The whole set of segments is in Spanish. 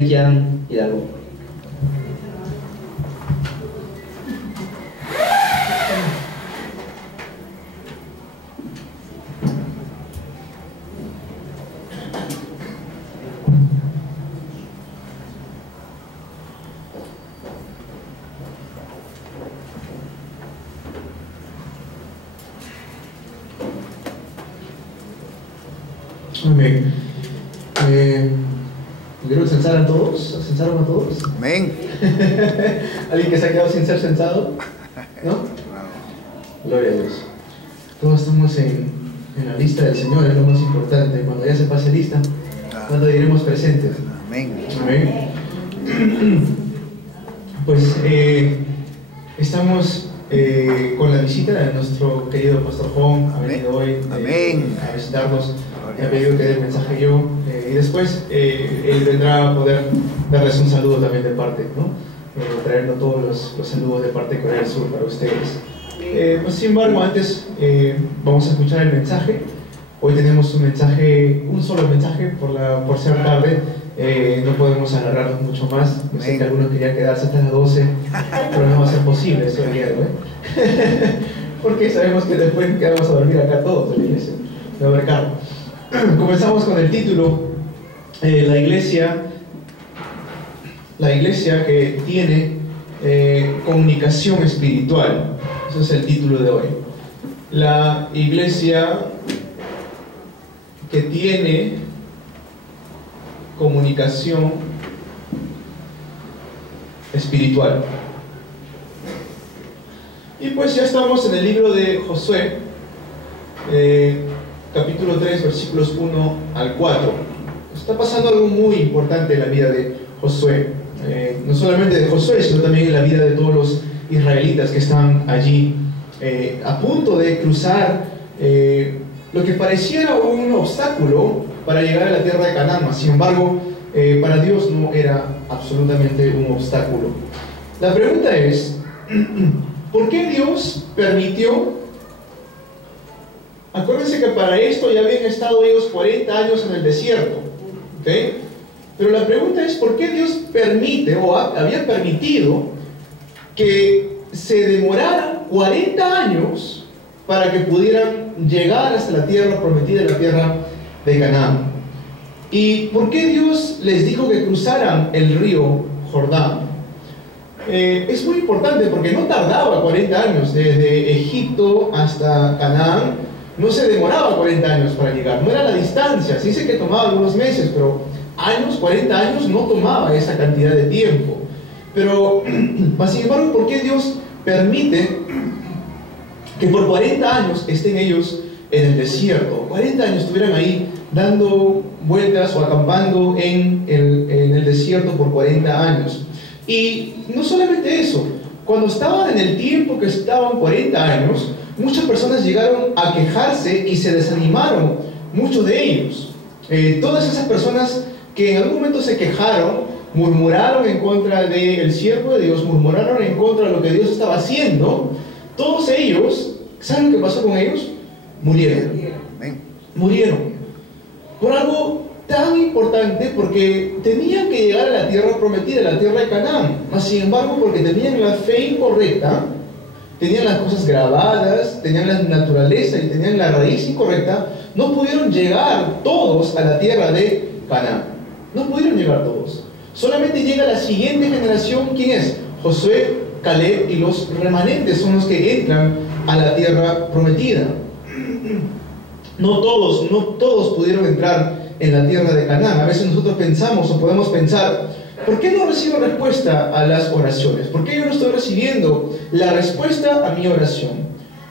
Cristian Hidalgo. Amén. ¿Pudieron censar a todos? ¿Censaron a todos? Amén. ¿Alguien que se ha quedado sin ser censado? ¿No? Gloria a Dios. Todos estamos en la lista del Señor, es lo más importante. Cuando ya se pase lista, cuando diremos presentes. Amén. Amén. Pues estamos con la visita de nuestro querido Pastor Juan. Ha venido hoy a visitarnos. Me ha pedido que dé el mensaje yo, y después él vendrá a poder darles un saludo también de parte, ¿no? Traernos todos los saludos de parte de Corea del Sur para ustedes. Pues, sin embargo, antes vamos a escuchar el mensaje. Hoy tenemos un solo mensaje por ser tarde. No podemos alargarnos mucho más. Yo sé que algunos querían quedarse hasta las 12, pero no va a ser posible eso el día de hoy. Porque sabemos que después que vamos a dormir acá todos en la iglesia. No va a haber carro. Comenzamos con el título, la iglesia que tiene comunicación espiritual. Ese es el título de hoy. La iglesia que tiene comunicación espiritual. Y pues ya estamos en el libro de Josué, capítulo 3, versículos 1 al 4. Está pasando algo muy importante en la vida de Josué. No solamente de Josué, sino también en la vida de todos los israelitas que están allí, a punto de cruzar lo que pareciera un obstáculo para llegar a la tierra de Canaán. Sin embargo, para Dios no era absolutamente un obstáculo. La pregunta es, ¿por qué Dios permitió? Acuérdense que para esto ya habían estado ellos 40 años en el desierto, ¿okay? Pero la pregunta es, ¿por qué Dios permite o había permitido que se demoraran 40 años para que pudieran llegar hasta la tierra prometida, la tierra de Canaán? ¿Y por qué Dios les dijo que cruzaran el río Jordán? Es muy importante porque no tardaba 40 años desde Egipto hasta Canaán. No se demoraba 40 años para llegar, no era la distancia. Se dice que tomaba algunos meses, pero 40 años no tomaba esa cantidad de tiempo. Pero, sin embargo, ¿por qué Dios permite que por 40 años estén ellos en el desierto? 40 años estuvieran ahí dando vueltas o acampando en el desierto por 40 años. Y no solamente eso, cuando estaban en el tiempo que estaban 40 años, muchas personas llegaron a quejarse y se desanimaron, muchos de ellos. Todas esas personas que en algún momento se quejaron, murmuraron en contra del siervo de Dios, murmuraron en contra de lo que Dios estaba haciendo, todos ellos, ¿saben lo que pasó con ellos? Murieron. Por algo tan importante, porque tenían que llegar a la tierra prometida, la tierra de Canaán. Sin embargo, porque tenían la fe incorrecta, tenían las cosas grabadas, tenían la naturaleza y tenían la raíz incorrecta, no pudieron llegar todos a la tierra de Canaán. No pudieron llegar todos. Solamente llega la siguiente generación. ¿Quién es? Josué, Caleb y los remanentes son los que entran a la tierra prometida. No todos pudieron entrar en la tierra de Canaán. A veces nosotros pensamos o podemos pensar, ¿por qué no recibo respuesta a las oraciones? ¿Por qué yo no estoy recibiendo la respuesta a mi oración?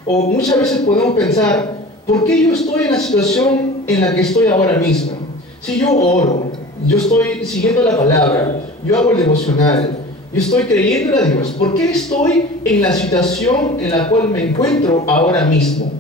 O muchas veces podemos pensar, ¿por qué yo estoy en la situación en la que estoy ahora mismo? Si yo oro, yo estoy siguiendo la palabra, yo hago el devocional, yo estoy creyendo a Dios, ¿por qué estoy en la situación en la cual me encuentro ahora mismo?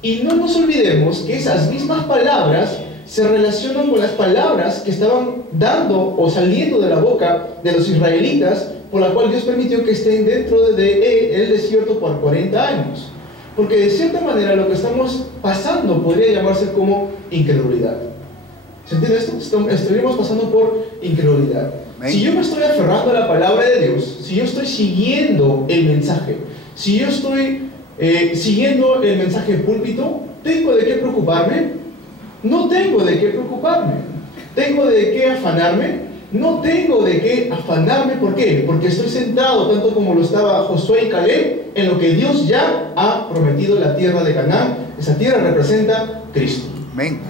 Y no nos olvidemos que esas mismas palabras se relacionan con las palabras que estaban dando o saliendo de la boca de los israelitas, por la cual Dios permitió que estén dentro del desierto por 40 años. Porque de cierta manera lo que estamos pasando podría llamarse como incredulidad. ¿Se entiende esto? Estuvimos pasando por incredulidad. Si yo me estoy aferrando a la palabra de Dios, si yo estoy siguiendo el mensaje, si yo estoy siguiendo el mensaje púlpito, ¿tengo de qué preocuparme? No tengo de qué preocuparme. ¿Tengo de qué afanarme? No tengo de qué afanarme. ¿Por qué? Porque estoy centrado, tanto como lo estaba Josué y Caleb, en lo que Dios ya ha prometido, la tierra de Canaán. Esa tierra representa Cristo. Amén.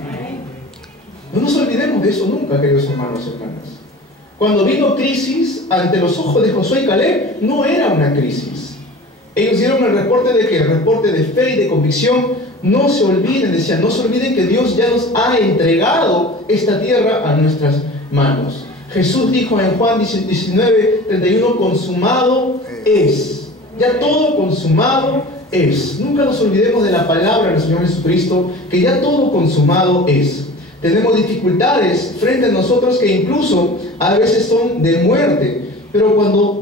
No nos olvidemos de eso nunca, queridos hermanos y hermanas. Cuando vino crisis ante los ojos de Josué y Caleb, no era una crisis. Ellos dieron el reporte de que el reporte de fe y de convicción. No se olviden, decían, no se olviden que Dios ya nos ha entregado esta tierra a nuestras manos. Jesús dijo en Juan 19:31, consumado es. Ya todo consumado es. Nunca nos olvidemos de la palabra del Señor Jesucristo, que ya todo consumado es. Tenemos dificultades frente a nosotros que incluso a veces son de muerte. Pero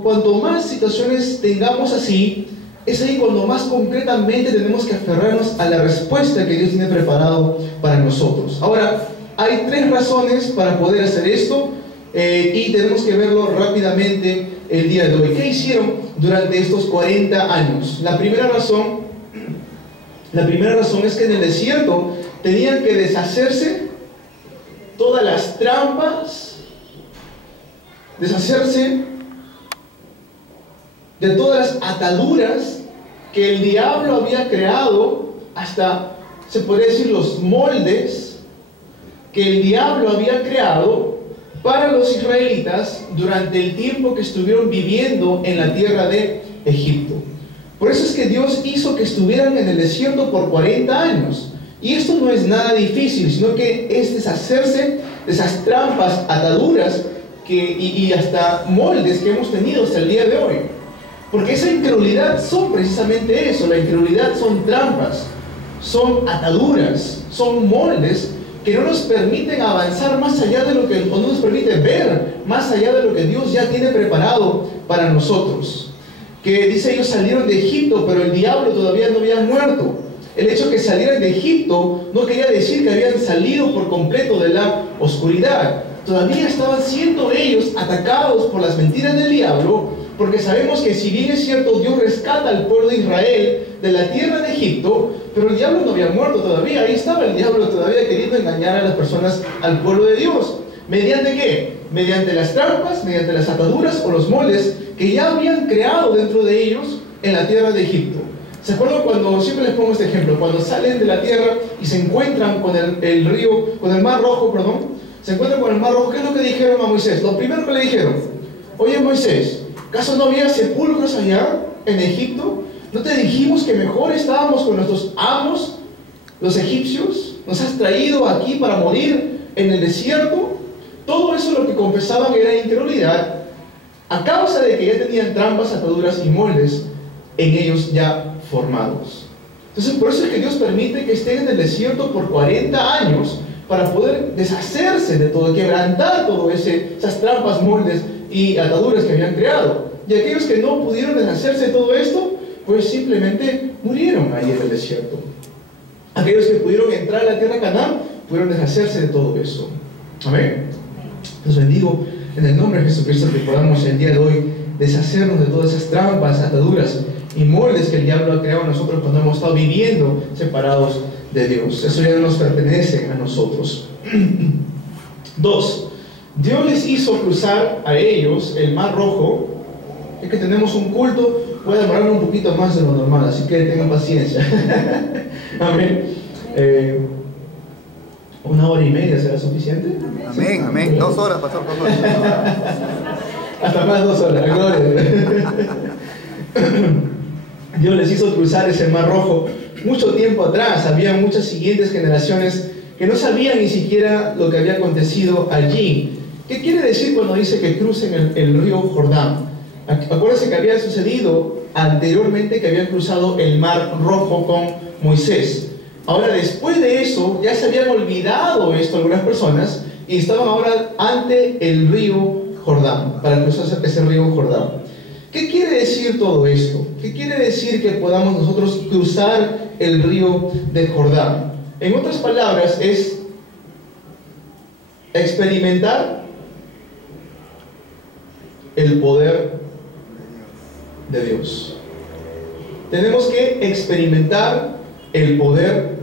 cuanto más situaciones tengamos así, es ahí cuando más concretamente tenemos que aferrarnos a la respuesta que Dios tiene preparado para nosotros. Ahora, hay 3 razones para poder hacer esto y tenemos que verlo rápidamente el día de hoy. ¿Qué hicieron durante estos 40 años? La primera razón es que en el desierto tenían que deshacerse todas las trampas, deshacerse de todas las ataduras que el diablo había creado, hasta se podría decir los moldes que el diablo había creado para los israelitas durante el tiempo que estuvieron viviendo en la tierra de Egipto. Por eso es que Dios hizo que estuvieran en el desierto por 40 años. Y esto no es nada difícil, sino que es deshacerse de esas trampas, ataduras y hasta moldes que hemos tenido hasta el día de hoy. Porque esa incredulidad son precisamente eso. La incredulidad son trampas, son ataduras, son moldes que no nos permiten avanzar más allá de lo que, o no nos permite ver más allá de lo que Dios ya tiene preparado para nosotros. Que dice, ellos salieron de Egipto, pero el diablo todavía no había muerto. El hecho de que salieran de Egipto no quería decir que habían salido por completo de la oscuridad. Todavía estaban siendo ellos atacados por las mentiras del diablo, porque sabemos que si bien es cierto, Dios rescata al pueblo de Israel de la tierra de Egipto, pero el diablo no había muerto todavía. Ahí estaba el diablo todavía queriendo engañar a las personas, al pueblo de Dios. ¿Mediante qué? Mediante las trampas, mediante las ataduras o los moldes que ya habían creado dentro de ellos en la tierra de Egipto. ¿Se acuerdan cuando, siempre les pongo este ejemplo, cuando salen de la tierra y se encuentran con el río, con el mar rojo, se encuentran con el mar rojo? ¿Qué es lo que dijeron a Moisés? Lo primero que le dijeron, oye Moisés, ¿acaso no había sepulcros allá en Egipto? ¿No te dijimos que mejor estábamos con nuestros amos, los egipcios? ¿Nos has traído aquí para morir en el desierto? Todo eso lo que confesaban era incredulidad a causa de que ya tenían trampas, ataduras y moldes en ellos ya formados. Entonces, por eso es que Dios permite que estén en el desierto por 40 años para poder deshacerse de todo, quebrantar todo esas trampas, moldes y ataduras que habían creado. Y aquellos que no pudieron deshacerse de todo esto, pues simplemente murieron ahí en el desierto. Aquellos que pudieron entrar a la tierra de Canaán, pudieron deshacerse de todo eso. Amén. Los bendigo en el nombre de Jesucristo, que podamos el día de hoy deshacernos de todas esas trampas, ataduras y moldes que el diablo ha creado en nosotros cuando hemos estado viviendo separados de Dios. Eso ya no nos pertenece a nosotros. 2. Dios les hizo cruzar a ellos el mar rojo. Es que tenemos un culto, puede demorar un poquito más de lo normal, así que tengan paciencia. Amén. 1 hora y media será suficiente. Amén, amén. 2 horas, pastor, 2 horas. Hasta más 2 horas, gloria. Dios les hizo cruzar ese mar rojo mucho tiempo atrás. Había muchas siguientes generaciones que no sabían ni siquiera lo que había acontecido allí. ¿Qué quiere decir cuando dice que crucen el río Jordán? Acuérdense que había sucedido anteriormente que habían cruzado el mar rojo con Moisés. Ahora, después de eso, ya se habían olvidado esto algunas personas y estaban ahora ante el río Jordán, para cruzar ese río Jordán. ¿Qué quiere decir todo esto? ¿Qué quiere decir que podamos nosotros cruzar el río de Jordán? En otras palabras, es experimentar el poder de Dios. Tenemos que experimentar el poder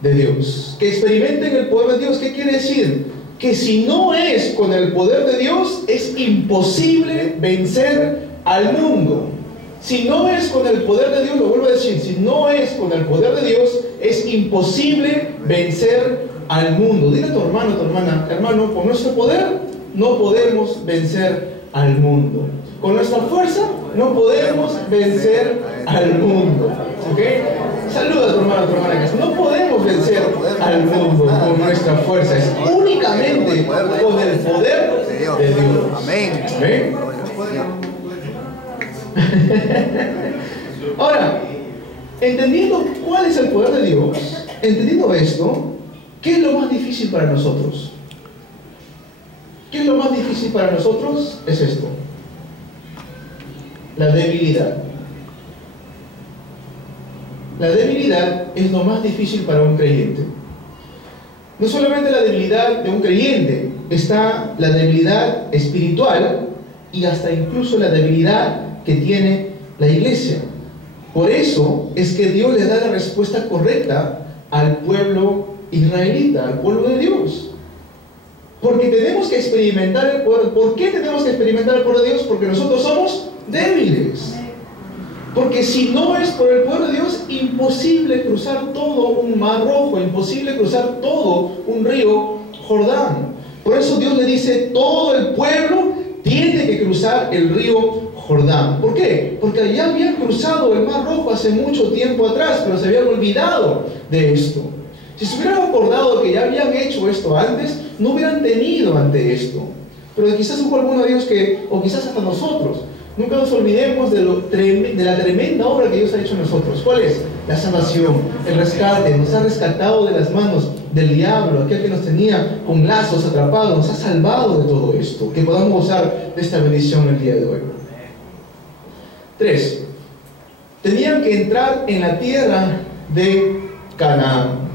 de Dios. Que experimenten el poder de Dios, ¿qué quiere decir? Que si no es con el poder de Dios, es imposible vencer al mundo. Si no es con el poder de Dios, lo vuelvo a decir, si no es con el poder de Dios, es imposible vencer al mundo. Dile a tu hermano, a tu hermana, hermano, con nuestro poder no podemos vencer al mundo. Con nuestra fuerza no podemos vencer al mundo. ¿Ok? Saluda a tu hermano, a tu hermana. No podemos vencer al mundo con nuestra fuerza. Es únicamente con el poder de Dios. Amén. ¿Amén? Ahora, entendiendo cuál es el poder de Dios, entendiendo esto, ¿qué es lo más difícil para nosotros? ¿Qué es lo más difícil para nosotros? Es esto: la debilidad. La debilidad es lo más difícil para un creyente. No solamente la debilidad de un creyente, está la debilidad espiritual y hasta incluso la debilidad que tiene la iglesia. Por eso es que Dios le da la respuesta correcta al pueblo israelita, al pueblo de Dios. Porque tenemos que experimentar el poder. ¿Por qué tenemos que experimentar el poder de Dios? Porque nosotros somos débiles. Porque si no es por el poder de Dios, imposible cruzar todo un mar rojo, imposible cruzar todo un río Jordán. Por eso Dios le dice, todo el pueblo tiene que cruzar el río Jordán. ¿Por qué? Porque allá habían cruzado el mar rojo hace mucho tiempo atrás, pero se habían olvidado de esto. Si se hubieran acordado que ya habían hecho esto antes, no hubieran tenido ante esto. Pero quizás hubo alguno de ellos que, o quizás hasta nosotros, nunca nos olvidemos de la tremenda obra que Dios ha hecho en nosotros. ¿Cuál es? La salvación, el rescate. Nos ha rescatado de las manos del diablo, aquel que nos tenía con lazos atrapados. Nos ha salvado de todo esto. Que podamos gozar de esta bendición el día de hoy. 3. Tenían que entrar en la tierra de Canaán.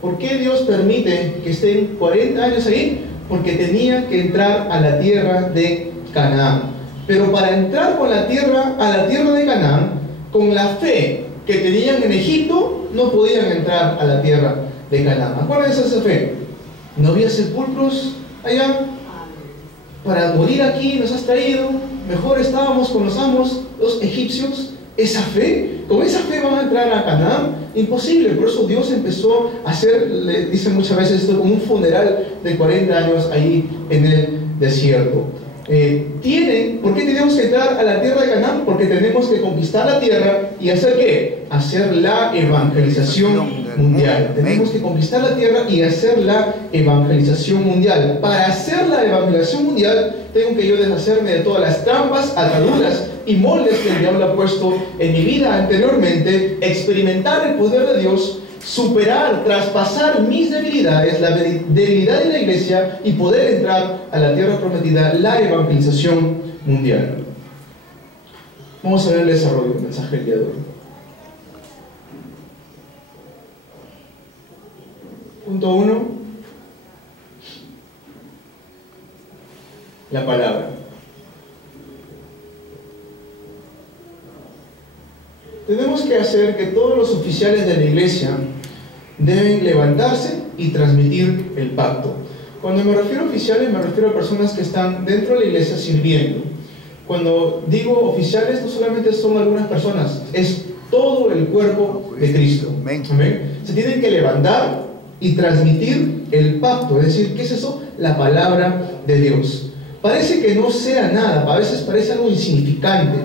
¿Por qué Dios permite que estén 40 años ahí? Porque tenían que entrar a la tierra de Canaán. Pero para entrar a la tierra de Canaán, con la fe que tenían en Egipto, no podían entrar a la tierra de Canaán. Acuérdense de esa fe. No había sepulcros allá. Para morir aquí nos has traído. Mejor estábamos con los amos, los egipcios. Esa fe, con esa fe van a entrar a Canaán. Imposible. Por eso Dios empezó a hacer, le dicen muchas veces esto, como un funeral de 40 años ahí en el desierto. ¿Por qué tenemos que entrar a la tierra de Canaán? Porque tenemos que conquistar la tierra y hacer ¿qué? Hacer la evangelización mundial. Tenemos que conquistar la tierra y hacer la evangelización mundial. Para hacer la evangelización mundial, tengo que yo deshacerme de todas las trampas, ataduras y moldes que el diablo ha puesto en mi vida anteriormente, experimentar el poder de Dios, superar, traspasar mis debilidades, la debilidad de la iglesia y poder entrar a la tierra prometida, la evangelización mundial. Vamos a ver el desarrollo del mensaje del día de hoy. Punto 1. La palabra. Tenemos que hacer que todos los oficiales de la iglesia deben levantarse y transmitir el pacto. Cuando me refiero a oficiales, me refiero a personas que están dentro de la iglesia sirviendo. Cuando digo oficiales, no solamente son algunas personas, es todo el cuerpo de Cristo. Amén. Se tienen que levantar y transmitir el pacto. Es decir, ¿qué es eso? La palabra de Dios. Parece que no sea nada, a veces parece algo insignificante,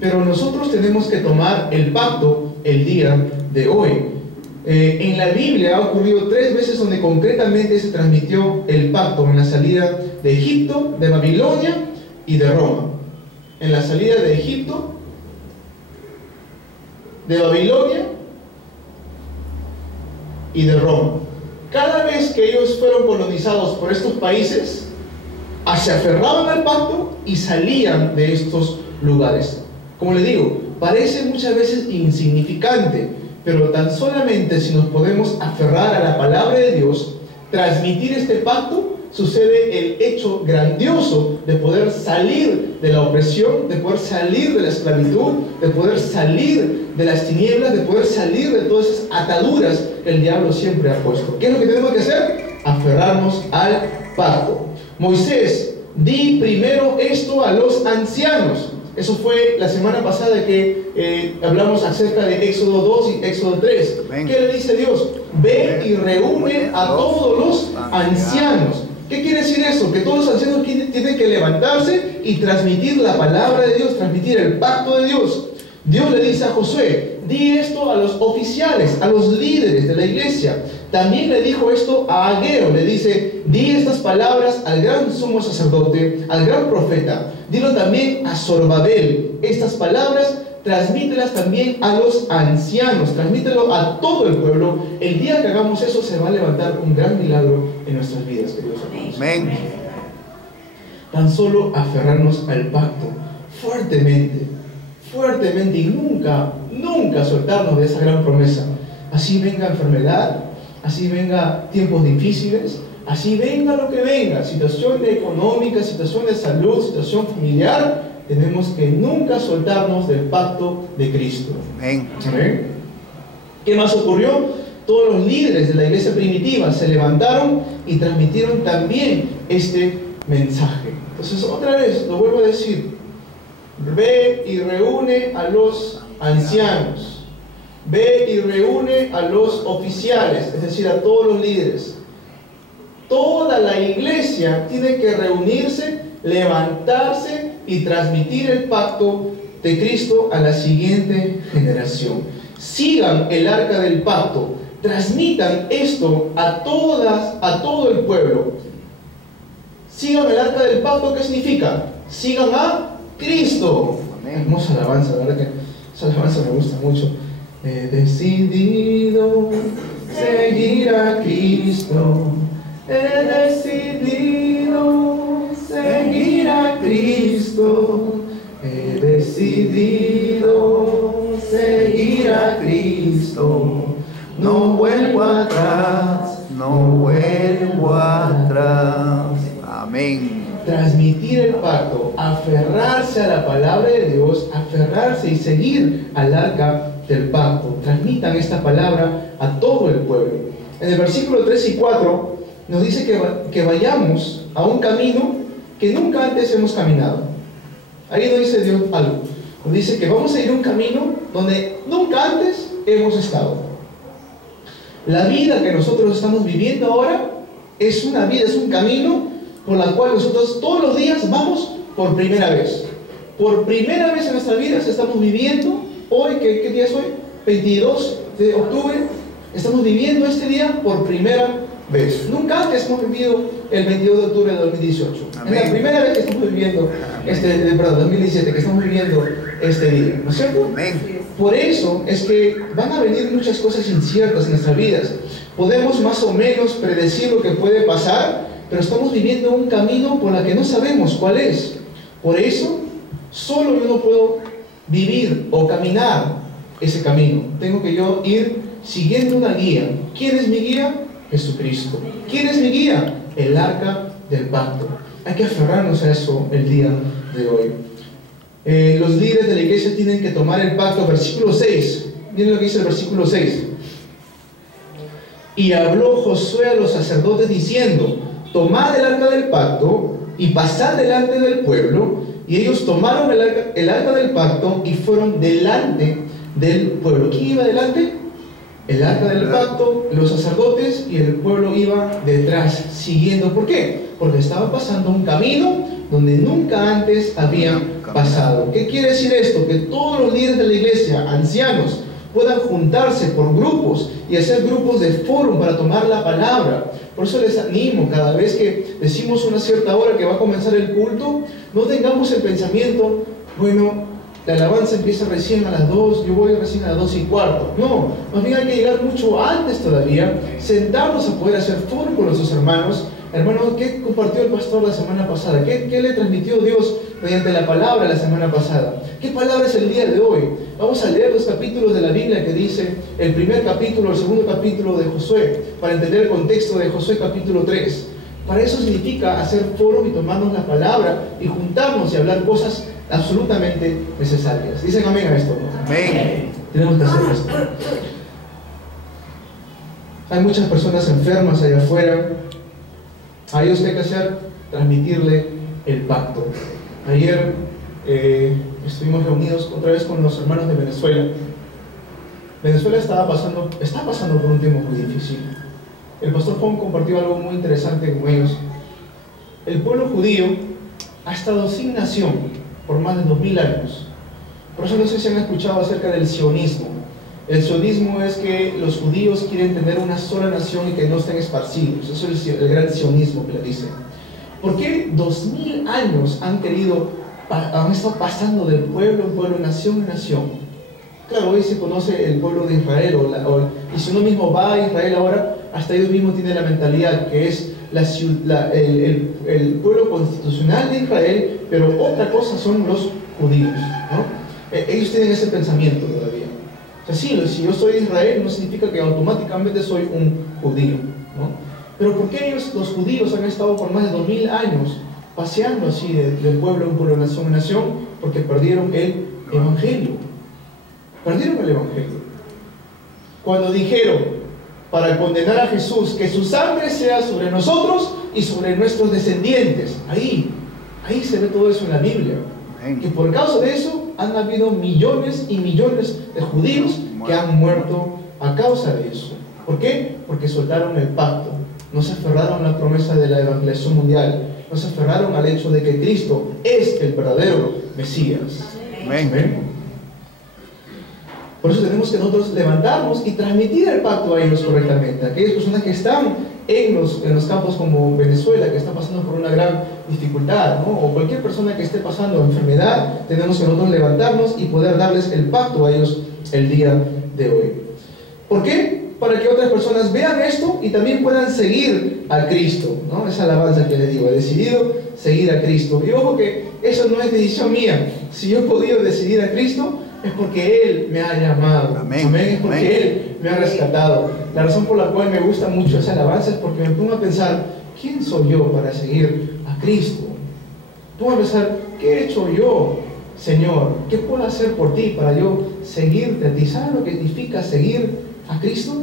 pero nosotros tenemos que tomar el pacto el día de hoy. En la Biblia ha ocurrido 3 veces donde concretamente se transmitió el pacto: en la salida de Egipto, de Babilonia y de Roma. En la salida de Egipto, de Babilonia y de Roma. Cada vez que ellos fueron colonizados por estos países, se aferraban al pacto y salían de estos lugares. Como le digo, parece muchas veces insignificante, pero tan solamente si nos podemos aferrar a la palabra de Dios, transmitir este pacto, sucede el hecho grandioso de poder salir de la opresión, de poder salir de la esclavitud, de poder salir de las tinieblas, de poder salir de todas esas ataduras que el diablo siempre ha puesto. ¿Qué es lo que tenemos que hacer? Aferrarnos al pacto. Moisés, di primero esto a los ancianos. Eso fue la semana pasada que hablamos acerca de Éxodo 2 y Éxodo 3. Amén. ¿Qué le dice Dios? Ve y reúne a todos los ancianos. ¿Qué quiere decir eso? Que todos los ancianos tienen que levantarse y transmitir la palabra de Dios, transmitir el pacto de Dios. Dios le dice a Josué, di esto a los oficiales, a los líderes de la iglesia. También le dijo esto a Ageo, le dice, di estas palabras al gran sumo sacerdote, al gran profeta. Dilo también a Zorobabel. Estas palabras transmítelas también a los ancianos, transmítelo a todo el pueblo. El día que hagamos eso se va a levantar un gran milagro en nuestras vidas, queridos hermanos. Amén. Tan solo aferrarnos al pacto fuertemente, fuertemente y nunca soltarnos de esa gran promesa. Así venga enfermedad, así venga tiempos difíciles, así venga lo que venga, situación económica, situación de salud, situación familiar, tenemos que nunca soltarnos del pacto de Cristo. Amén. ¿Amén? ¿Qué más ocurrió? Todos los líderes de la iglesia primitiva se levantaron y transmitieron también este mensaje. Entonces, otra vez, lo vuelvo a decir, ve y reúne a los ancianos, ve y reúne a los oficiales, es decir, a todos los líderes. Toda la iglesia tiene que reunirse, levantarse y transmitir el pacto de Cristo a la siguiente generación. Sigan el arca del pacto, transmitan esto a todo el pueblo. Sigan el arca del pacto, ¿qué significa? Sigan a Cristo. Hermosa alabanza, la verdad que esa alabanza me gusta mucho. He decidido seguir a Cristo. He decidido seguir a Cristo. He decidido seguir a Cristo. No vuelvo atrás, no vuelvo atrás. Amén. Transmitir el pacto, aferrarse a la palabra de Dios, aferrarse y seguir al arca del pacto. Transmitan esta palabra a todo el pueblo. En el versículo 3 y 4 nos dice que vayamos a un camino que nunca antes hemos caminado. Ahí nos dice Dios algo. Nos dice que vamos a ir a un camino donde nunca antes hemos estado. La vida que nosotros estamos viviendo ahora es una vida, es un camino por la cual nosotros todos los días vamos por primera vez. Por primera vez en nuestras vidas estamos viviendo hoy, ¿qué día es hoy? 22 de octubre. Estamos viviendo este día por primera vez. Nunca antes hemos vivido el 22 de octubre de 2018. Amén. Es la primera vez que estamos viviendo, 2017, que estamos viviendo este día, ¿no es cierto? Amén. Por eso es que van a venir muchas cosas inciertas en nuestras vidas. Podemos más o menos predecir lo que puede pasar, pero estamos viviendo un camino por el que no sabemos cuál es. Por eso, solo yo no puedo vivir o caminar ese camino. Tengo que yo ir siguiendo una guía. ¿Quién es mi guía? Jesucristo. ¿Quién es mi guía? El arca del pacto. Hay que aferrarnos a eso el día de hoy. Los líderes de la iglesia tienen que tomar el pacto. Versículo 6. Miren lo que dice el versículo 6. Y habló Josué a los sacerdotes diciendo: tomad el arca del pacto y pasad delante del pueblo. Y ellos tomaron el arca del pacto y fueron delante del pueblo. ¿Quién iba delante? El arca del pacto, los sacerdotes, y el pueblo iba detrás, siguiendo. ¿Por qué? Porque estaba pasando un camino donde nunca antes habían pasado. ¿Qué quiere decir esto? Que todos los líderes de la iglesia, ancianos, puedan juntarse por grupos y hacer grupos de foro para tomar la palabra. Por eso les animo, cada vez que decimos una cierta hora que va a comenzar el culto, no tengamos el pensamiento, bueno, la alabanza empieza recién a las 2, yo voy recién a las 2 y cuarto. No, más bien hay que llegar mucho antes todavía, sentarnos a poder hacer foro con nuestros hermanos. Hermanos, ¿qué compartió el pastor la semana pasada? ¿Qué le transmitió Dios mediante la palabra la semana pasada? ¿Qué palabra es el día de hoy? Vamos a leer los capítulos de la Biblia que dice el primer capítulo, el segundo capítulo de Josué, para entender el contexto de Josué capítulo 3. Para eso significa hacer foro y tomarnos la palabra y juntarnos y hablar cosas absolutamente necesarias. Dicen amén a esto, ¿no? Amén. Tenemos que hacer esto. Hay muchas personas enfermas allá afuera. A ellos que hay que hacer, transmitirle el pacto. Ayer estuvimos reunidos otra vez con los hermanos de Venezuela. Venezuela está pasando por un tiempo muy difícil. El pastor Juan compartió algo muy interesante con ellos. El pueblo judío ha estado sin nación por más de 2000 años. Por eso no sé si han escuchado acerca del sionismo. El sionismo es que los judíos quieren tener una sola nación y que no estén esparcidos. Eso es el gran sionismo que le dicen. ¿Por qué 2000 años han estado pasando de pueblo en pueblo, nación en nación? Claro, hoy se conoce el pueblo de Israel, y si uno mismo va a Israel ahora, hasta ellos mismos tienen la mentalidad que es el pueblo constitucional de Israel, pero otra cosa son los judíos, ¿no? Ellos tienen ese pensamiento todavía. O sea, sí, si yo soy de Israel no significa que automáticamente soy un judío, ¿no? Pero ¿por qué los judíos han estado por más de 2000 años paseando así de pueblo en pueblo, nación en nación? Porque perdieron el evangelio. Perdieron el evangelio. Cuando dijeron para condenar a Jesús que su sangre sea sobre nosotros y sobre nuestros descendientes, ahí se ve todo eso en la Biblia. Que por causa de eso han habido millones y millones de judíos que han muerto a causa de eso. ¿Por qué? Porque soltaron el pacto, no se aferraron a la promesa de la evangelización mundial, no se aferraron al hecho de que Cristo es el verdadero Mesías. Amén. ¿Ven? Por eso tenemos que nosotros levantarnos y transmitir el pacto a ellos correctamente. Aquellas personas que están en los campos como Venezuela, que están pasando por una gran dificultad, ¿no? O cualquier persona que esté pasando enfermedad, tenemos que nosotros levantarnos y poder darles el pacto a ellos el día de hoy. ¿Por qué? Para que otras personas vean esto y también puedan seguir a Cristo, ¿no? Esa alabanza que les digo, he decidido seguir a Cristo. Y ojo que eso no es decisión mía. Si yo he podido decidir a Cristo, es porque Él me ha llamado. Amén. Amén. Es porque Amén. Él me ha rescatado. La razón por la cual me gusta mucho esa alabanza es porque me pongo a pensar, ¿quién soy yo para seguir a Cristo? Pongo a pensar, ¿qué he hecho yo, Señor? ¿Qué puedo hacer por ti para yo seguirte a ti? ¿Sabes lo que significa seguir a Cristo?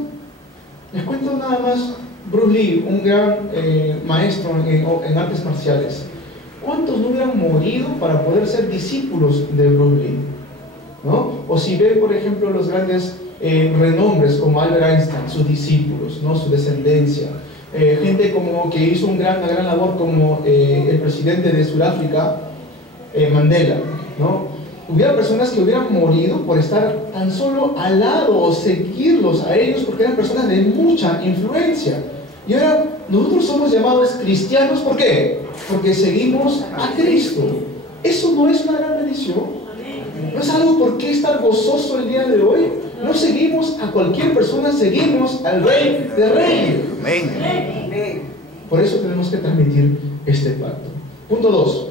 Les cuento nada más. Bruce Lee, un gran maestro en artes marciales. ¿Cuántos no hubieran morido para poder ser discípulos de Bruce Lee? ¿No? O si ven, por ejemplo, los grandes renombres como Albert Einstein, sus discípulos, ¿no? Su descendencia, gente como que hizo una gran labor como el presidente de Sudáfrica, Mandela, ¿no? Hubiera personas que hubieran morido por estar tan solo al lado o seguirlos a ellos porque eran personas de mucha influencia. Y ahora nosotros somos llamados cristianos, ¿por qué? Porque seguimos a Cristo. ¿Eso no es una gran bendición? ¿No es algo por qué estar gozoso el día de hoy? No seguimos a cualquier persona, seguimos al Rey de Reyes. Amén. Por eso tenemos que transmitir este pacto. Punto 2.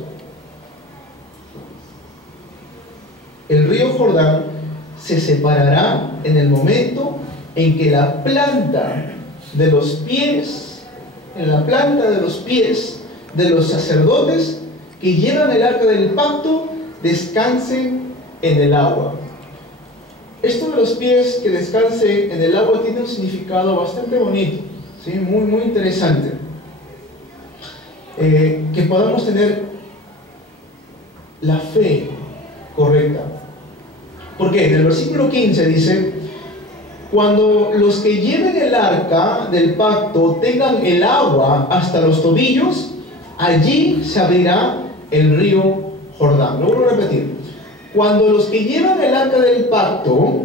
El río Jordán se separará en el momento en que la planta de los pies de los sacerdotes que llevan el arca del pacto descansen en el agua. Esto de los pies que descansen en el agua tiene un significado bastante bonito, ¿sí? Muy, muy interesante. Que podamos tener la fe correcta. Porque en el versículo 15 dice: cuando los que lleven el arca del pacto tengan el agua hasta los tobillos, allí se abrirá el río Jordán. Lo vuelvo a repetir. Cuando los que llevan el arca del pacto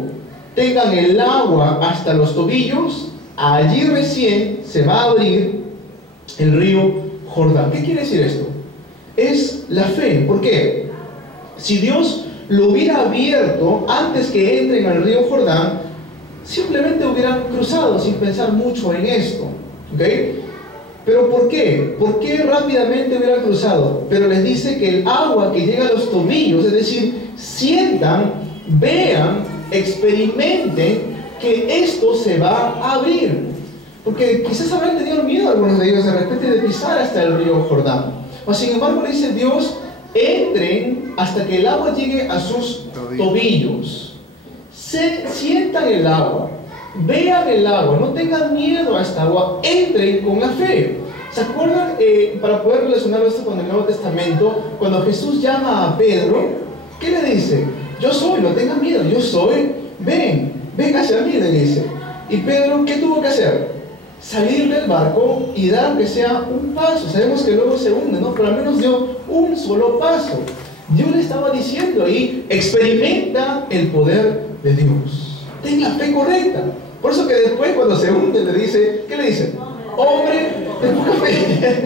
tengan el agua hasta los tobillos, allí recién se va a abrir el río Jordán. ¿Qué quiere decir esto? Es la fe. ¿Por qué? Si Dios lo hubiera abierto antes que entren al río Jordán, simplemente hubieran cruzado sin pensar mucho en esto. ¿Ok? ¿Pero por qué? ¿Por qué rápidamente hubieran cruzado? Pero les dice que el agua que llega a los tobillos, es decir, sientan, vean, experimenten que esto se va a abrir. Porque quizás habrán tenido miedo algunos de ellos de repente de pisar hasta el río Jordán. O sin embargo le dice Dios, entren hasta que el agua llegue a sus tobillos. Se sientan el agua, vean el agua, no tengan miedo a esta agua, entren con la fe. ¿Se acuerdan? Para poder relacionar esto con el Nuevo Testamento, cuando Jesús llama a Pedro, ¿qué le dice? Yo soy, no tengan miedo, yo soy, ven hacia mí, le dice. Y Pedro, ¿qué tuvo que hacer? Salir del barco y dar aunque sea un paso. Sabemos que luego se hunde, ¿no? Pero al menos dio un solo paso. Dios le estaba diciendo ahí, experimenta el poder de Dios. Ten la fe correcta. Por eso que después cuando se hunde le dice, ¿qué le dice? Hombre de poca fe.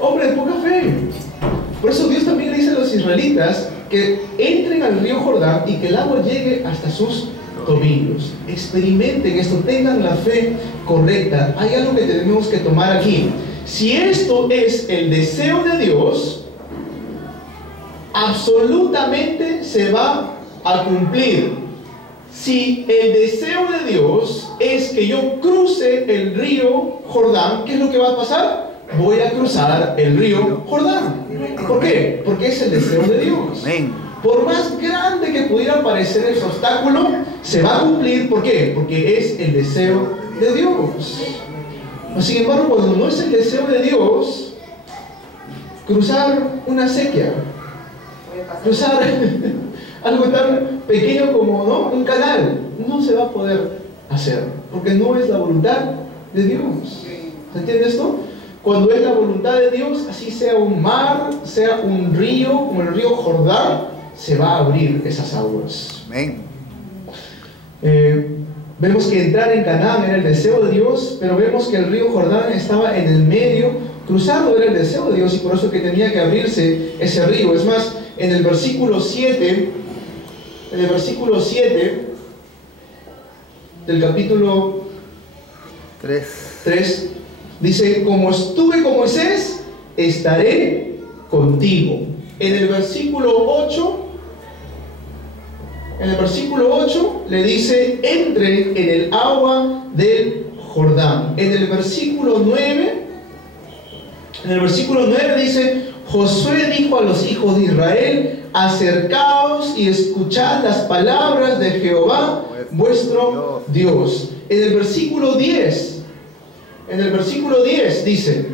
Hombre de poca fe. Por eso Dios también le dice a los israelitas que entren al río Jordán y que el agua llegue hasta sus tobillos. Experimenten esto, tengan la fe correcta. Hay algo que tenemos que tomar aquí. Si esto es el deseo de Dios, absolutamente se va a cumplir. Si el deseo de Dios es que yo cruce el río Jordán, ¿qué es lo que va a pasar? Voy a cruzar el río Jordán. ¿Por qué? Porque es el deseo de Dios. Por más grande que pudiera parecer ese obstáculo, se va a cumplir. ¿Por qué? Porque es el deseo de Dios. Sin embargo, cuando no es el deseo de Dios, cruzar una sequía, cruzar algo tan pequeño como, ¿no?, un canal, no se va a poder hacer, porque no es la voluntad de Dios. ¿Se entiende esto? Cuando es la voluntad de Dios, así sea un mar, sea un río, como el río Jordán, se va a abrir esas aguas. Amén. Vemos que entrar en Canaán era el deseo de Dios, pero vemos que el río Jordán estaba en el medio, cruzarlo era el deseo de Dios, y por eso que tenía que abrirse ese río. Es más, en el versículo 7, del capítulo 3, dice, como estuve con Moisés, estaré contigo. En el versículo 8, le dice, entren en el agua del Jordán. En el versículo 9 dice, Josué dijo a los hijos de Israel, acercaos y escuchad las palabras de Jehová vuestro Dios. En el versículo 10 dice,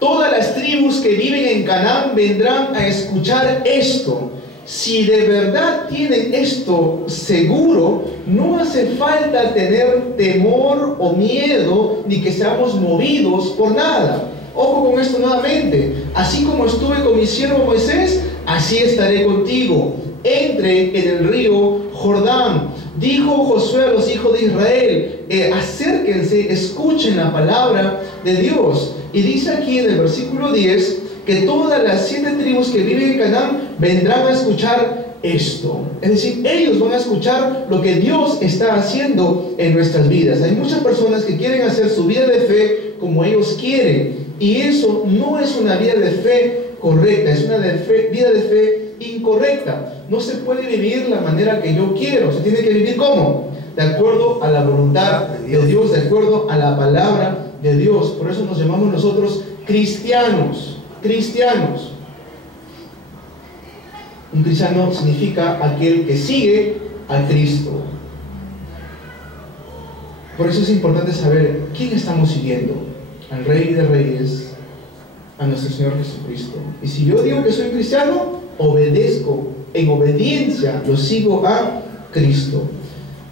todas las tribus que viven en Canaán vendrán a escuchar esto. Si de verdad tienen esto seguro, no hace falta tener temor o miedo, ni que seamos movidos por nada. Ojo con esto nuevamente. Así como estuve con mi siervo Moisés, así estaré contigo. Entre en el río Jordán. Dijo Josué a los hijos de Israel, acérquense, escuchen la palabra de Dios. Y dice aquí en el versículo 10, que todas las 7 tribus que viven en Canaán vendrán a escuchar esto. Es decir, ellos van a escuchar lo que Dios está haciendo en nuestras vidas. Hay muchas personas que quieren hacer su vida de fe como ellos quieren, y eso no es una vida de fe correcta, es una vida de fe incorrecta. No se puede vivir la manera que yo quiero. Se tiene que vivir ¿cómo? De acuerdo a la voluntad de Dios, de acuerdo a la palabra de Dios. Por eso nos llamamos nosotros cristianos. Un cristiano significa aquel que sigue a Cristo. Por eso es importante saber quién estamos siguiendo: al Rey de Reyes, a nuestro Señor Jesucristo. Y si yo digo que soy cristiano, obedezco, en obediencia lo sigo a Cristo.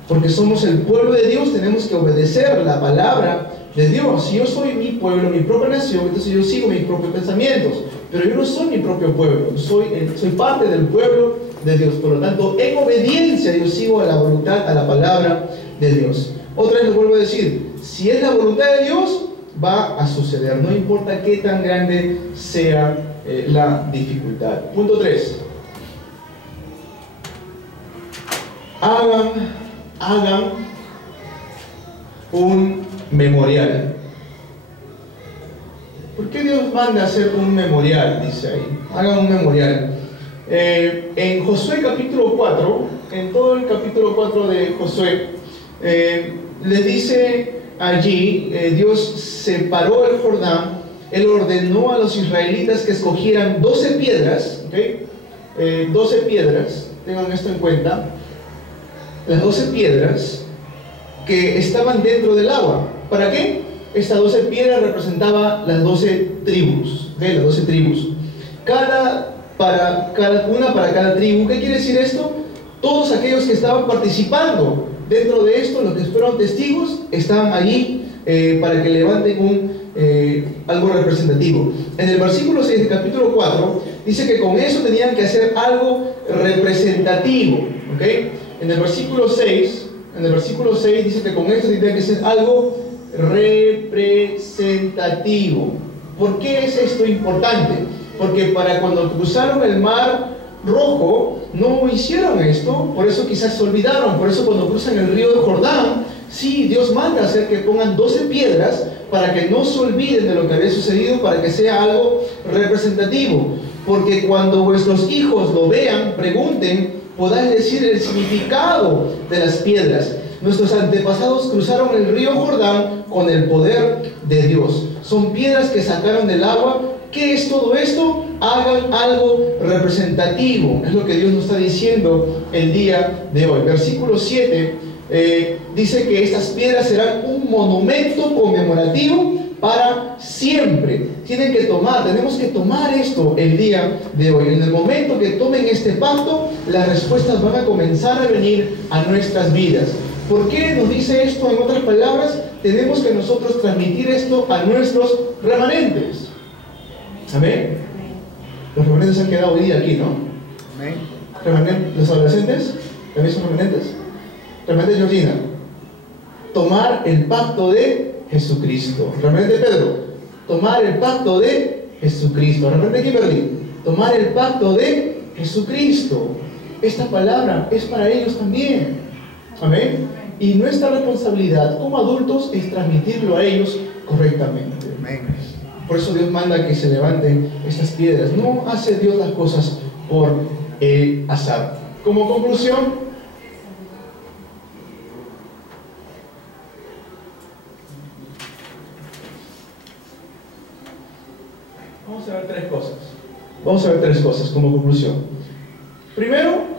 Porque somos el pueblo de Dios, tenemos que obedecer la palabra de Dios. Si yo soy mi pueblo, mi propia nación, entonces yo sigo mis propios pensamientos. Pero yo no soy mi propio pueblo, soy parte del pueblo de Dios. Por lo tanto, en obediencia yo sigo a la voluntad, a la palabra de Dios. Otra vez lo vuelvo a decir, si es la voluntad de Dios, va a suceder, no importa qué tan grande sea la dificultad. Punto 3. Hagan un memorial. ¿Por qué Dios manda a hacer un memorial? Dice ahí. Hagan un memorial. En Josué capítulo 4, en todo el capítulo 4 de Josué, le dice allí Dios separó el Jordán. Él ordenó a los israelitas que escogieran 12 piedras, ¿okay? 12 piedras, tengan esto en cuenta, las 12 piedras que estaban dentro del agua. ¿Para qué? Estas 12 piedras representaban las 12 tribus, ¿okay? Las 12 tribus. Una para cada tribu. ¿Qué quiere decir esto? Todos aquellos que estaban participando dentro de esto, los que fueron testigos, estaban allí para que levanten algo representativo. En el versículo 6 del capítulo 4 dice que con eso tenían que hacer algo representativo, ¿okay? En el versículo 6 dice que con esto tenían que hacer algo representativo. ¿Por qué es esto importante? Porque para cuando cruzaron el mar Rojo no hicieron esto, por eso quizás se olvidaron. Por eso cuando cruzan el río de Jordán, sí, Dios manda hacer que pongan 12 piedras para que no se olviden de lo que había sucedido, para que sea algo representativo. Porque cuando vuestros hijos lo vean, pregunten, podáis decir el significado de las piedras. Nuestros antepasados cruzaron el río Jordán con el poder de Dios. Son piedras que sacaron del agua. ¿Qué es todo esto? Hagan algo representativo. Es lo que Dios nos está diciendo el día de hoy. Versículo 7 dice que estas piedras serán un monumento conmemorativo para siempre. Tenemos que tomar esto el día de hoy. En el momento que tomen este pacto, las respuestas van a comenzar a venir a nuestras vidas. ¿Por qué nos dice esto? En otras palabras, tenemos que nosotros transmitir esto a nuestros remanentes. Amén. Los remanentes han quedado hoy día aquí, ¿no? Amén. ¿Los adolescentes también son remanentes? Remanente Georgina, tomar el pacto de Jesucristo. Remanente Pedro, tomar el pacto de Jesucristo. Remanente Kimberly, tomar el pacto de Jesucristo. Esta palabra es para ellos también. Amén. Y nuestra responsabilidad como adultos es transmitirlo a ellos correctamente. Amén. Por eso Dios manda que se levanten estas piedras. No hace Dios las cosas por azar. Como conclusión, vamos a ver tres cosas. Vamos a ver tres cosas como conclusión. Primero,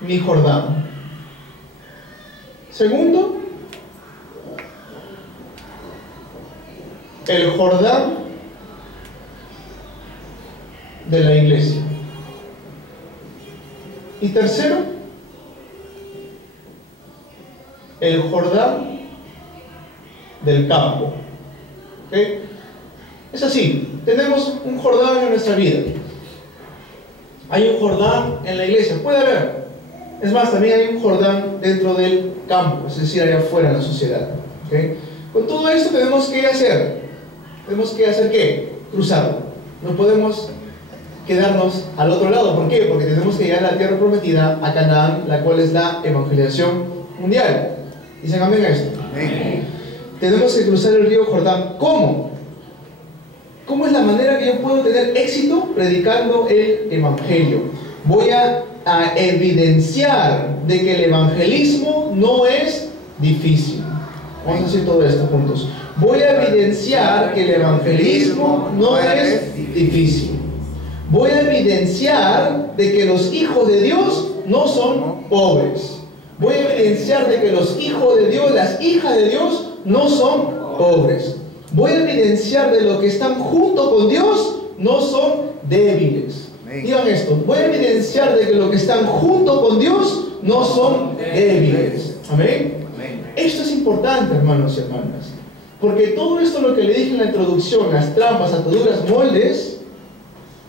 mi Jordán. Segundo, el Jordán de la iglesia. Y tercero, el Jordán del campo. ¿Okay? Es así, tenemos un Jordán en nuestra vida. Hay un Jordán en la iglesia, puede haber. Es más, también hay un Jordán dentro del campo, es decir, allá afuera en la sociedad. ¿Okay? Con todo esto tenemos que hacer. ¿Tenemos que hacer qué? Cruzarlo. No podemos quedarnos al otro lado. ¿Por qué? Porque tenemos que llegar a la tierra prometida, a Canaán, la cual es la evangelización mundial. ¿Dicen amén a esto? Amén. Tenemos que cruzar el río Jordán. ¿Cómo? ¿Cómo es la manera que yo puedo tener éxito predicando el evangelio? Voy a evidenciar de que el evangelismo no es difícil. Vamos a hacer todo esto juntos. Voy a evidenciar que el evangelismo no es difícil. Voy a evidenciar de que los hijos de Dios no son pobres. Voy a evidenciar de que los hijos de Dios, las hijas de Dios, no son pobres. Voy a evidenciar de los que están junto con Dios no son débiles. Digan esto, voy a evidenciar de que los que están junto con Dios no son débiles. Amén. Esto es importante, hermanos y hermanas, porque todo esto, lo que le dije en la introducción, las trampas, ataduras, moldes,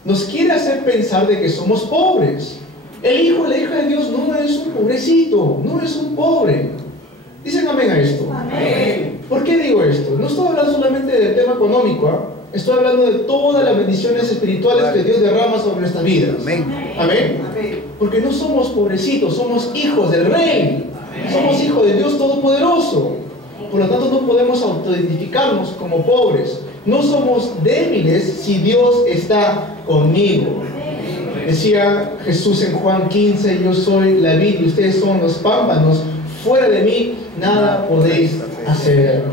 nos quiere hacer pensar de que somos pobres. El hijo, la hija de Dios no es un pobrecito, no es un pobre. Dicen amén a esto. Amén. ¿Por qué digo esto? No estoy hablando solamente del tema económico, ¿eh? Estoy hablando de todas las bendiciones espirituales que Dios derrama sobre nuestras vidas. Amén. Amén. Porque no somos pobrecitos, somos hijos del Rey. Somos hijos de Dios Todopoderoso. Por lo tanto, no podemos autoidentificarnos como pobres. No somos débiles si Dios está conmigo. Decía Jesús en Juan 15, yo soy la vid y ustedes son los pámpanos. fuera de mí nada podéis hacer.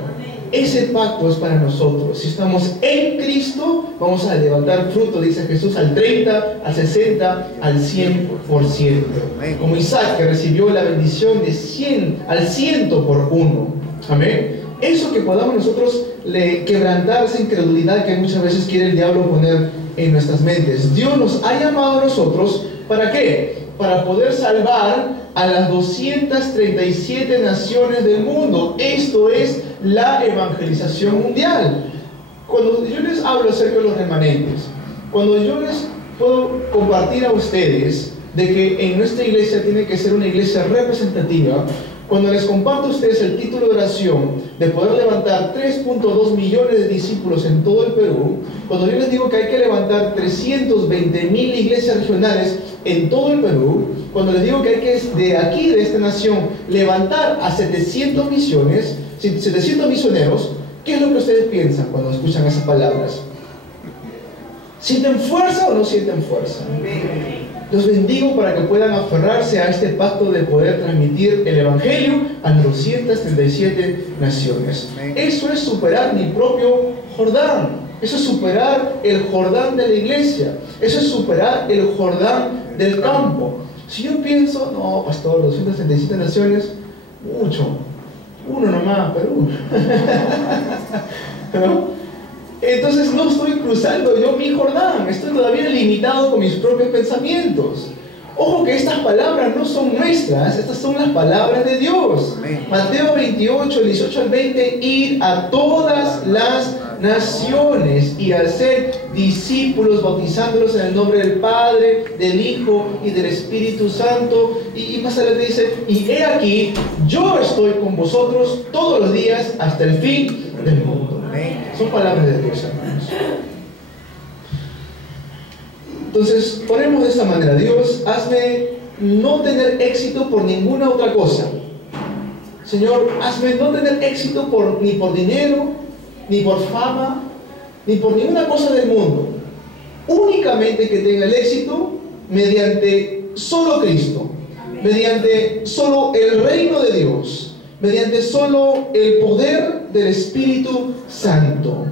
Ese pacto es para nosotros. Si estamos en Cristo, vamos a levantar fruto, dice Jesús, al 30, al 60, al 100%. Como Isaac, que recibió la bendición de 100 al 100 por uno. Amén. Eso que podamos nosotros quebrantar esa incredulidad que muchas veces quiere el diablo poner en nuestras mentes. Dios nos ha llamado a nosotros, ¿para qué? Para poder salvar a las 237 naciones del mundo. Esto es la evangelización mundial. Cuando yo les hablo acerca de los remanentes, cuando yo les puedo compartir a ustedes de que en nuestra iglesia tiene que ser una iglesia representativa, cuando les comparto a ustedes el título de oración de poder levantar 3.2 millones de discípulos en todo el Perú, cuando yo les digo que hay que levantar 320,000 iglesias regionales en todo el Perú, cuando les digo que hay que de aquí, de esta nación, levantar a 700 misiones, 700 misioneros, ¿qué es lo que ustedes piensan cuando escuchan esas palabras? ¿Sienten fuerza o no sienten fuerza? Los bendigo para que puedan aferrarse a este pacto de poder transmitir el Evangelio a las 237 naciones. Eso es superar mi propio Jordán. Eso es superar el Jordán de la iglesia. Eso es superar el Jordán del campo. Si yo pienso, no, pastor, 237 naciones, mucho. Uno nomás, Perú. ¿No? Entonces no estoy cruzando yo mi Jordán, estoy todavía limitado con mis propios pensamientos. Ojo que estas palabras no son nuestras, estas son las palabras de Dios. Mateo 28, 18 al 20, ir a todas las naciones y hacer discípulos, bautizándolos en el nombre del Padre, del Hijo y del Espíritu Santo. Y más adelante dice, y he aquí, yo estoy con vosotros todos los días hasta el fin del mundo. Son palabras de Dios, hermanos. Entonces, ponemos de esta manera: Dios, hazme no tener éxito por ninguna otra cosa. Señor, hazme no tener éxito ni por dinero, ni por fama, ni por ninguna cosa del mundo. Únicamente que tenga el éxito mediante solo Cristo, mediante solo el reino de Dios, mediante solo el poder del Espíritu Santo.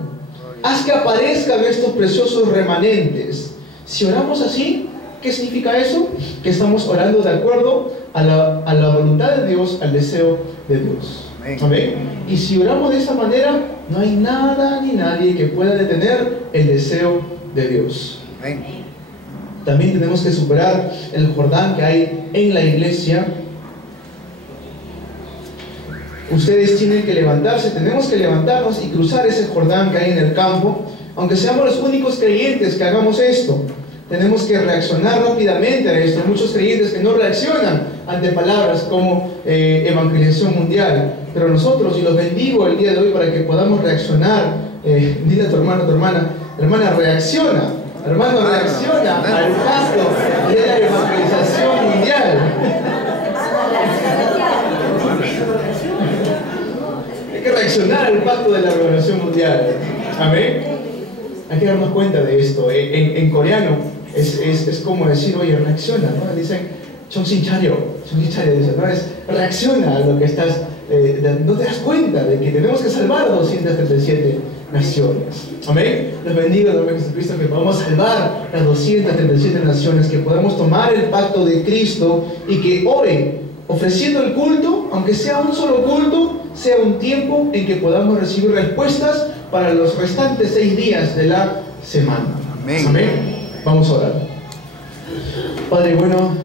Haz que aparezcan estos preciosos remanentes. Si oramos así, ¿qué significa eso? Que estamos orando de acuerdo a la voluntad de Dios, al deseo de Dios. ¿Amén? Y si oramos de esa manera, no hay nada ni nadie que pueda detener el deseo de Dios. También tenemos que superar el Jordán que hay en la iglesia. Ustedes tienen que levantarse, tenemos que levantarnos y cruzar ese Jordán que hay en el campo. Aunque seamos los únicos creyentes que hagamos esto, tenemos que reaccionar rápidamente a esto. Hay muchos creyentes que no reaccionan ante palabras como evangelización mundial, pero nosotros, y los bendigo el día de hoy para que podamos reaccionar. Dile a tu hermano, a tu hermana, reacciona, hermano, reacciona al pacto de la evangelización mundial. Hay que reaccionar al pacto de la evangelización mundial. Amén. Hay que darnos cuenta de esto. En coreano es como decir, oye, reacciona, ¿no? Dicen, Chongsin Chario, dicen, ¿no? Es reacciona a lo que estás, no te das cuenta de que tenemos que salvar a 237 naciones. Amén. Les bendigo en el nombre de Jesucristo, que podamos salvar las 237 naciones, que podamos tomar el pacto de Cristo y que oren, ofreciendo el culto, aunque sea un solo culto, sea un tiempo en que podamos recibir respuestas para los restantes 6 días de la semana. Amén. Amén. Vamos a orar. Padre bueno,